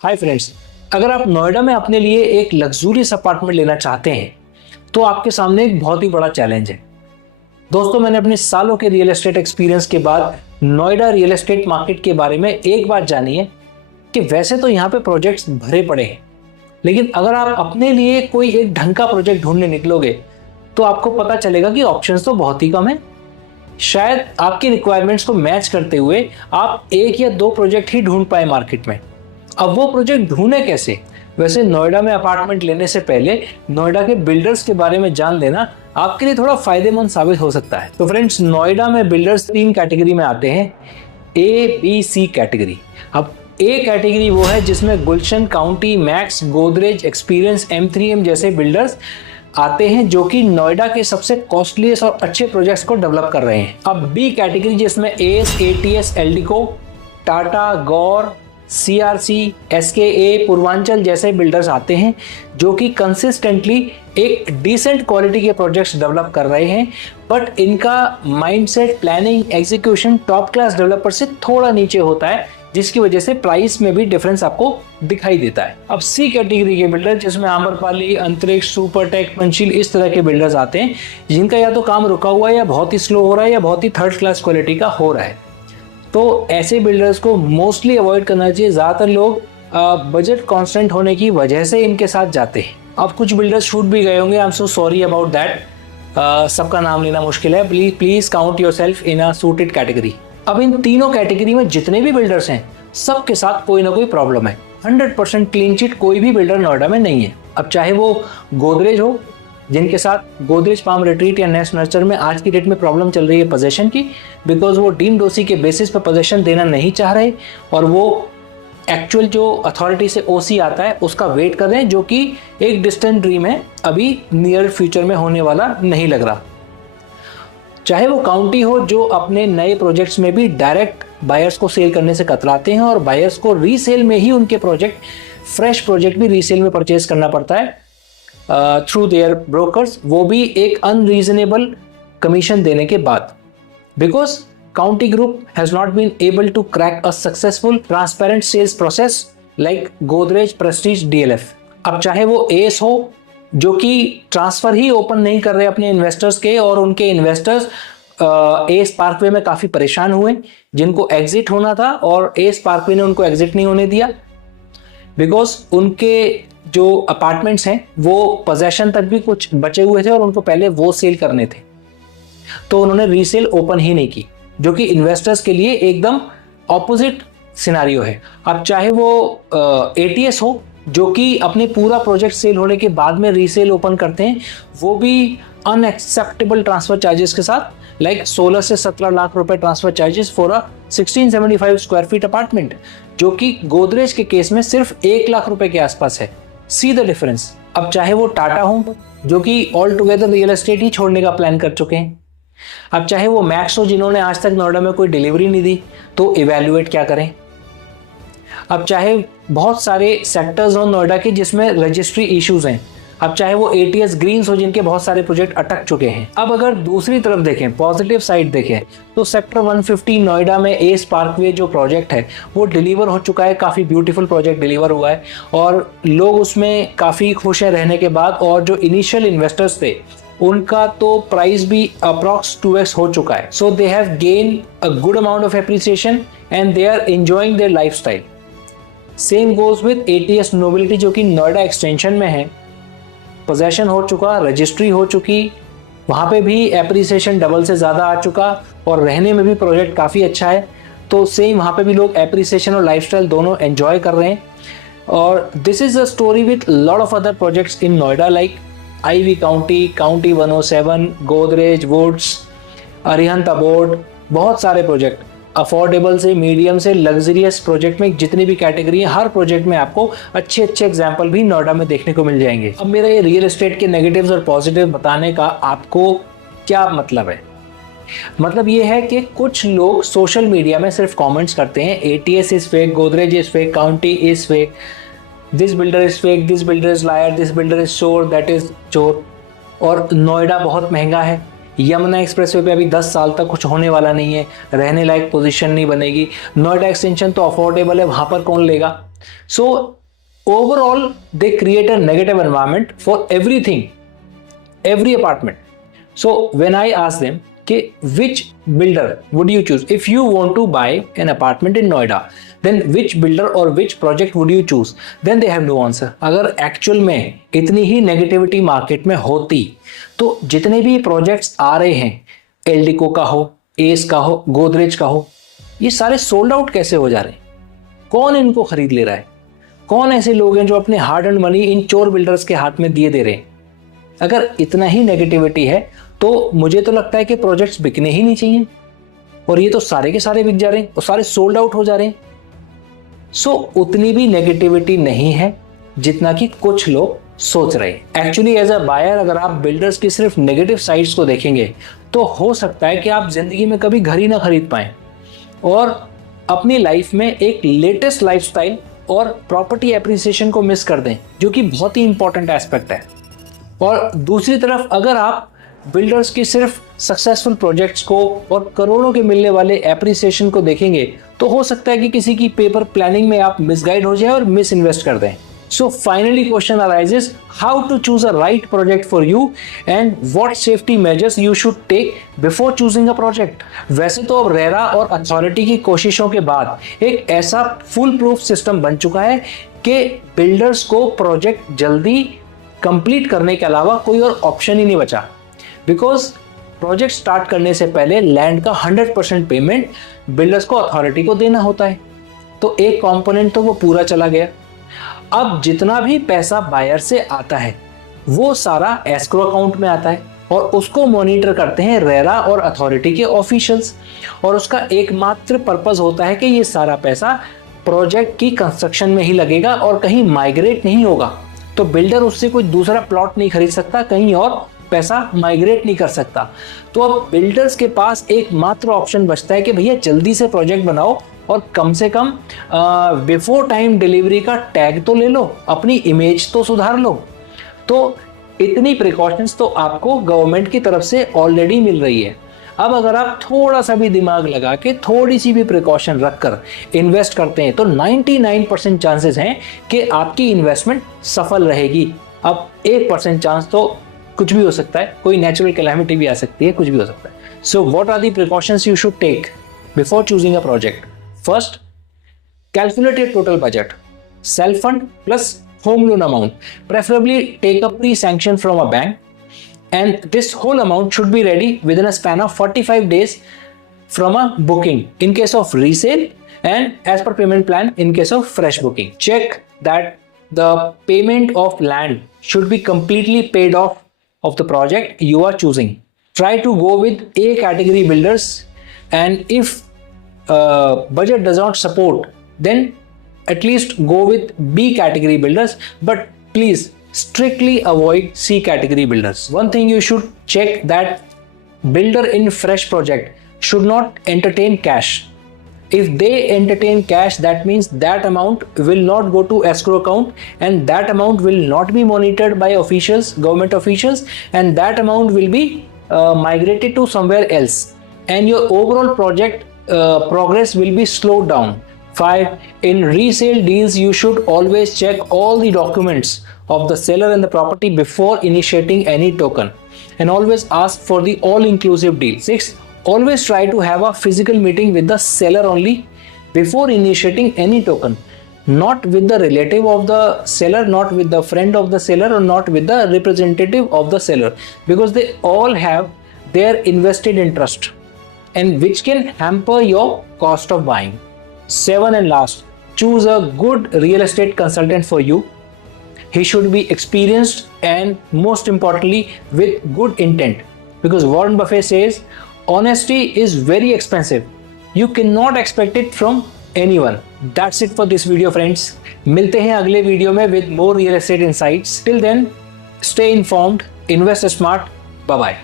Hi friends, अगर आप नोएडा में अपने लिए एक लग्जूरियस अपार्टमेंट लेना चाहते हैं तो आपके सामने एक बहुत ही बड़ा चैलेंज है। दोस्तों, मैंने अपने सालों के रियल एस्टेट एक्सपीरियंस के बाद नोएडा रियल एस्टेट मार्केट के बारे में एक बात जानी है कि वैसे तो यहाँ पे प्रोजेक्ट्स भरे पड़े हैं, लेकिन अगर आप अपने लिए कोई एक ढंग का प्रोजेक्ट ढूंढने निकलोगे तो आपको पता चलेगा कि ऑप्शंस तो बहुत ही कम है। शायद आपकी रिक्वायरमेंट्स को मैच करते हुए आप एक या दो प्रोजेक्ट ही ढूंढ पाए मार्केट में। अब वो प्रोजेक्ट ढूंढे कैसे? वैसे नोएडा में अपार्टमेंट लेने से पहले नोएडा के बिल्डर्स के बारे में जान लेना आपके लिए थोड़ा फायदेमंद साबित हो सकता है। तो फ्रेंड्स, नोएडा में बिल्डर्स 3 कैटेगरी में आते हैं, ए बी सी कैटेगरी। अब ए कैटेगरी वो है जिसमें Gulshan, county, Max, Godrej, Experion, M3M जैसे बिल्डर्स आते हैं जो कि नोएडा के सबसे कॉस्टलीस्ट और अच्छे प्रोजेक्ट्स को डेवलप कर रहे हैं। अब बी कैटेगरी जिसमें एस, ATS, एल्डिको, टाटा, गौर, CRC, SKA, पूर्वांचल जैसे बिल्डर्स आते हैं जो कि कंसिस्टेंटली एक डिसेंट क्वालिटी के प्रोजेक्ट्स डेवलप कर रहे हैं, बट इनका mindset, planning, execution top class developer से थोड़ा नीचे होता है, जिसकी वजह से प्राइस में भी डिफरेंस आपको दिखाई देता है। अब सी कैटेगरी के बिल्डर जिसमें आम्रपाली, अंतरिक्ष, सुपरटेक, पंचशील इस तरह के बिल्डर्स आते हैं जिनका या तो काम रुका हुआ है या बहुत ही स्लो हो रहा है या बहुत ही थर्ड क्लास क्वालिटी का हो रहा है। तो ऐसे बिल्डर्स को मोस्टली अवॉइड करना चाहिए। ज़्यादातर लोग बजट कांस्टेंट होने की वजह से इनके साथ जाते हैं। अब कुछ बिल्डर्स छूट भी गए होंगे, I am so sorry about that. सबका नाम लेना मुश्किल है, please count yourself in a suited category. अब इन तीनों कैटेगरी में जितने भी बिल्डर्स हैं सबके साथ कोई ना कोई प्रॉब्लम है। 100% क्लीन चिट कोई भी बिल्डर नोएडा में नहीं है। अब चाहे वो गोदरेज हो, जिनके साथ गोदरेज, पाम रिट्रीट या नेस्ट नर्चर में आज की डेट में प्रॉब्लम चल रही है पोजेशन की, बिकॉज वो डीम डोसी के बेसिस पर पोजेशन देना नहीं चाह रहे और वो एक्चुअल जो अथॉरिटी से OC आता है उसका वेट कर रहे हैं, जो कि एक डिस्टेंट ड्रीम है, अभी नियर फ्यूचर में होने वाला नहीं लग रहा। चाहे वो काउंटी हो जो अपने नए प्रोजेक्ट्स में भी डायरेक्ट बायर्स को सेल करने से कतराते हैं और बायर्स को रीसेल में ही उनके प्रोजेक्ट, फ्रेश प्रोजेक्ट भी रीसेल में परचेज करना पड़ता है थ्रू देयर ब्रोकर्स, वो भी एक अनरीजनेबल कमीशन देने के बाद, because county group has not been able to crack a successful transparent sales process like Godrej, Prestige, DLF। अब चाहे वो एस हो जो कि ट्रांसफर ही ओपन नहीं कर रहे अपने इन्वेस्टर्स के, और उनके इन्वेस्टर्स एस पार्कवे में काफी परेशान हुए, जिनको एग्जिट होना था और एस पार्कवे ने उनको एग्जिट नहीं होने दिया बिकॉज उनके जो अपार्टमेंट्स हैं वो पोजेशन तक भी कुछ बचे हुए थे और उनको पहले वो सेल करने थे, तो उन्होंने रीसेल ओपन ही नहीं की, जो कि इन्वेस्टर्स के लिए एकदम ऑपोजिट सिनारियो है। अब चाहे वो ATS हो जो कि अपने पूरा प्रोजेक्ट सेल होने के बाद में रीसेल ओपन करते हैं, वो भी अनएक्सेप्टेबल ट्रांसफर चार्जेस के साथ, लाइक 16 से 17 लाख रुपए transfer charges for a 1675 square feet apartment, जो कि गोदरेज के केस में सिर्फ 1 लाख रुपए के आसपास है। See the difference. अब चाहे वो टाटा हो जो कि ऑल टुगेदर रियल एस्टेट ही छोड़ने का प्लान कर चुके हैं, अब चाहे वो मैक्स हो जिन्होंने आज तक नोएडा में कोई डिलीवरी नहीं दी, तो इवैल्यूएट क्या करें। अब चाहे बहुत सारे सेक्टर्स हो नोएडा के जिसमें रजिस्ट्री इश्यूज हैं, अब चाहे वो ATS ग्रीन्स हो जिनके बहुत सारे प्रोजेक्ट अटक चुके हैं। अब अगर दूसरी तरफ देखें, पॉजिटिव साइड देखें, तो सेक्टर 150 नोएडा में एस पार्कवे जो प्रोजेक्ट है वो डिलीवर हो चुका है, काफ़ी ब्यूटीफुल प्रोजेक्ट डिलीवर हुआ है और लोग उसमें काफ़ी खुश हैं रहने के बाद, और जो इनिशियल इन्वेस्टर्स थे उनका तो प्राइस भी अप्रॉक्स 2x हो चुका है। So they have gain a good amount of appreciation and they are enjoying their lifestyle. Same goes with ATS nobility जो कि नोएडा एक्सटेंशन में है, पोजेशन हो चुका, रजिस्ट्री हो चुकी, वहाँ पे भी एप्रिसिएशन डबल से ज़्यादा आ चुका और रहने में भी प्रोजेक्ट काफ़ी अच्छा है, तो सेम वहाँ पे भी लोग एप्रिसिएशन और लाइफस्टाइल दोनों एंजॉय कर रहे हैं। और this is a story with lot of other projects in Noida like IV county, county 107, Godrej, Woods, Arihant Abode, बहुत सारे प्रोजेक्ट, अफोर्डेबल से मीडियम से लग्जरियस प्रोजेक्ट में जितनी भी कैटेगरी है, हर प्रोजेक्ट में आपको अच्छे अच्छे एग्जाम्पल भी नोएडा में देखने को मिल जाएंगे। अब मेरा ये रियल एस्टेट के नेगेटिव्स और पॉजिटिव बताने का आपको क्या मतलब है? मतलब ये है कि कुछ लोग सोशल मीडिया में सिर्फ कमेंट्स करते हैं, ATS is fake, Godrej is fake, county is fake, this builder is fake, this builder is liar, this builder is चोर, दैट इज चोर, और नोएडा बहुत महंगा है, यमुना एक्सप्रेसवे पे अभी 10 साल तक कुछ होने वाला नहीं है, रहने लायक पोजीशन नहीं बनेगी, नोएडा एक्सटेंशन तो अफोर्डेबल है, वहाँ पर कौन लेगा। So overall they create a negative environment for everything, every apartment. So when I ask them कि which builder would you choose if you want to buy an apartment in Noida, then which builder or which project would you choose, then they have no answer. अगर actual में इतनी ही negativity market में होती तो जितने भी projects आ रहे हैं, एल्डिको का हो, एस का हो, गोदरेज का हो, ये सारे सोल्ड आउट कैसे हो जा रहे हैं? कौन इनको खरीद ले रहा है? कौन ऐसे लोग हैं जो अपने हार्ड एंड मनी इन चोर बिल्डर्स के हाथ में दिए दे रहे हैं? अगर इतना ही नेगेटिविटी है तो मुझे तो लगता है कि प्रोजेक्ट्स बिकने ही नहीं चाहिए, और ये तो सारे के सारे बिक जा रहे हैं और सारे सोल्ड आउट हो जा रहे हैं. सो उतनी भी नेगेटिविटी नहीं है जितना कि कुछ लोग सोच रहे हैं. एक्चुअली एज अ बायर अगर आप बिल्डर्स की सिर्फ नेगेटिव साइड्स को देखेंगे तो हो सकता है कि आप जिंदगी में कभी घर ही ना खरीद पाएं और अपनी लाइफ में एक लेटेस्ट लाइफस्टाइल और प्रॉपर्टी एप्रिसिएशन को मिस कर दें, जो कि बहुत ही इंपॉर्टेंट एस्पेक्ट है. और दूसरी तरफ अगर आप बिल्डर्स की सिर्फ सक्सेसफुल प्रोजेक्ट्स को और करोड़ों के मिलने वाले एप्रिसिएशन को देखेंगे तो हो सकता है कि किसी की पेपर प्लानिंग में आप मिसगाइड हो जाए और मिस इन्वेस्ट कर दें. So finally question arises, how to choose a right project for you and what safety measures you should take before choosing a project. वैसे तो अब रेरा और अथॉरिटी की कोशिशों के बाद एक ऐसा फुल प्रूफ सिस्टम बन चुका है कि बिल्डर्स को प्रोजेक्ट जल्दी कंप्लीट करने के अलावा कोई और ऑप्शन ही नहीं बचा. बिकॉज प्रोजेक्ट स्टार्ट करने से पहले लैंड का 100% पेमेंट बिल्डर्स को अथॉरिटी को देना होता है, तो एक कंपोनेंट तो वो पूरा चला गया. अब जितना भी पैसा बायर से आता है वो सारा एस्क्रो अकाउंट में आता है और उसको मॉनिटर करते हैं रेरा और अथॉरिटी के ऑफिशियल्स, और उसका एकमात्र पर्पस होता है कि ये सारा पैसा प्रोजेक्ट की कंस्ट्रक्शन में ही लगेगा और कहीं माइग्रेट नहीं होगा. तो बिल्डर उससे कोई दूसरा प्लॉट नहीं खरीद सकता, कहीं और पैसा माइग्रेट नहीं कर सकता. तो अब बिल्डर्स के पास एकमात्र ऑप्शन बचता है कि भैया जल्दी से प्रोजेक्ट बनाओ और कम से कम बिफोर टाइम डिलीवरी का टैग तो ले लो, अपनी इमेज तो सुधार लो. तो इतनी प्रिकॉशंस तो आपको गवर्नमेंट की तरफ से ऑलरेडी मिल रही है. अब अगर आप थोड़ा सा भी दिमाग लगा के थोड़ी सी भी प्रिकॉशन रखकर इन्वेस्ट करते हैं तो 99% चांसेस हैं कि आपकी इन्वेस्टमेंट सफल रहेगी. अब 1% चांस तो कुछ भी हो सकता है, कोई नेचुरल कैलामिटी भी आ सकती है, कुछ भी हो सकता है. So what are the precautions you should take before choosing a project? First, calculate your total budget, self fund plus home loan amount. Preferably take a pre sanction from a bank, and this whole amount should be ready within a span of 45 days from a booking in case of resale, and as per payment plan in case of fresh booking. Check that the payment of land should be completely paid off of the project you are choosing. Try to go with A category builders, and if budget does not support, then at least go with B category builders, but please strictly avoid C category builders. One thing you should check, that builder in fresh project should not entertain cash. If they entertain cash, that means that amount will not go to escrow account, and that amount will not be monitored by officials, government officials, and that amount will be migrated to somewhere else, and your overall project progress will be slowed down. 5. In resale deals, you should always check all the documents of the seller and the property before initiating any token, and always ask for the all-inclusive deal. 6. Always try to have a physical meeting with the seller only before initiating any token, not with the relative of the seller, not with the friend of the seller, or not with the representative of the seller, because they all have their invested interest, and which can hamper your cost of buying. 7 and last, choose a good real estate consultant for you. He should be experienced and most importantly with good intent, because Warren Buffett says honesty is very expensive. You cannot expect it from anyone. That's it for this video, friends. मिलते हैं अगले video में with more real estate insights. Till then, stay informed, invest smart. Bye bye.